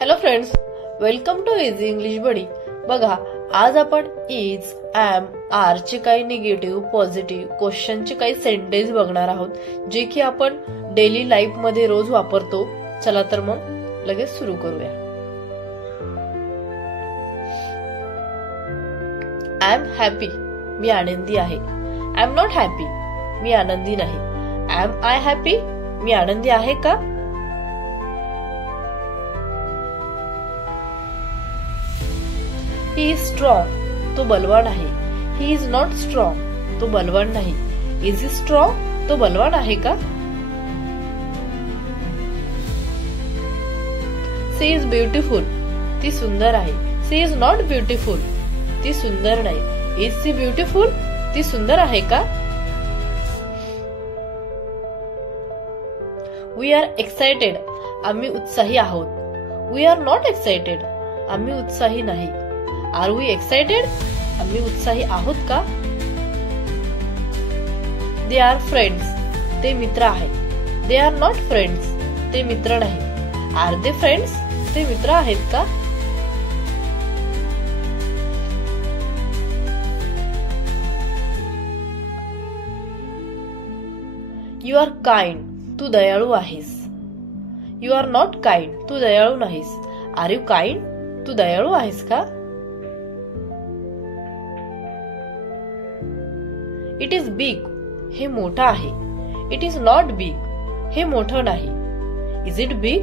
Hello friends, welcome to easy English buddy. बघा, आज आपण इज, एम, आर चे काही निगेटिव्ह, पॉझिटिव्ह क्वेश्चनचे काही सेंटेन्स बघणार आहोत, जे की आपण डेली लाईफ मध्ये रोज वापरतो. चला तर मग लगेच सुरू करूया. आय एम हॅपी, मी आनंदी आहे. आय एम नॉट हॅपी, मी आनंदी नाही. एम आय हॅपी, मी आनंदी आहे का? ही इज स्ट्रॉंग, तो बलवान आहे. ही इज नॉट स्ट्रॉंग, तो बलवान नाही. इज ही स्ट्रॉंग, तो बलवान आहे का? सी इज ब्युटिफुल, ती सुंदर आहे. सी इज नॉट ब्युटिफुल, ती सुंदर नाही. इज सी ब्युटिफुल, ती सुंदर आहे का? वी आर एक्साइटेड, आम्ही उत्साही आहोत. वी आर नॉट एक्साइटेड, आम्ही उत्साही नाही. आर वी एक्साइटेड, आम्ही उत्साही आहोत का? दे आर फ्रेंड्स, ते मित्र आहेत. दे आर नॉट फ्रेंड्स, ते मित्र नाही. आर दे फ्रेंड्स, ते मित्र आहेत का? यू आर काइंड, तू दयाळू आहेस. यू आर नॉट काइंड, तू दयाळू नाहीस. आर यू काइंड, तू दयाळू आहेस का? इट इज बिग, हे मोठं आहे. इट इज नॉट बिग, हे मोठं नाही. इज इट बिग,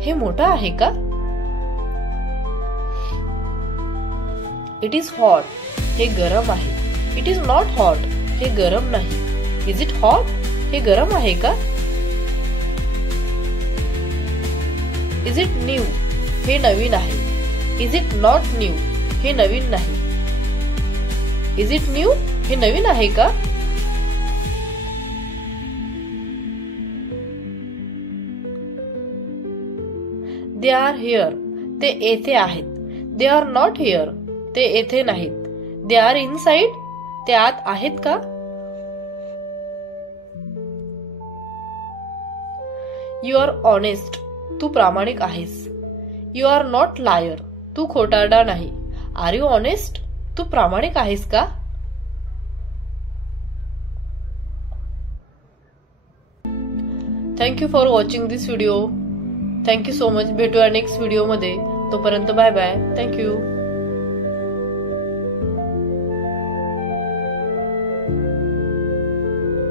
हे मोठं आहे का? इट इज हॉट, हे गरम आहे. इट इज नॉट हॉट, हे गरम नाही. इज इट हॉट, हे गरम आहे का? इज इट न्यू, हे नवीन आहे. इज इट नॉट न्यू, हे नवीन नाही. इज इट न्यू, हे नवीन आहे का? दे आर हिअर, ते येथे आहेत. दे आर नॉट हिअर, ते येथे नाहीत. दे आर इनसाइड, ते आत आहेत का? यू आर ऑनेस्ट, तू प्रामाणिक आहेस. यू आर नॉट लायर, तू खोटारडा नाही. आर यू ऑनेस्ट, तू प्रामाणिक आहेस का? Thank you for watching this video. Thank you so much. भेटूया नेक्स्ट व्हिडिओ मध्ये. तोपर्यंत बाय बाय. थँक्यू.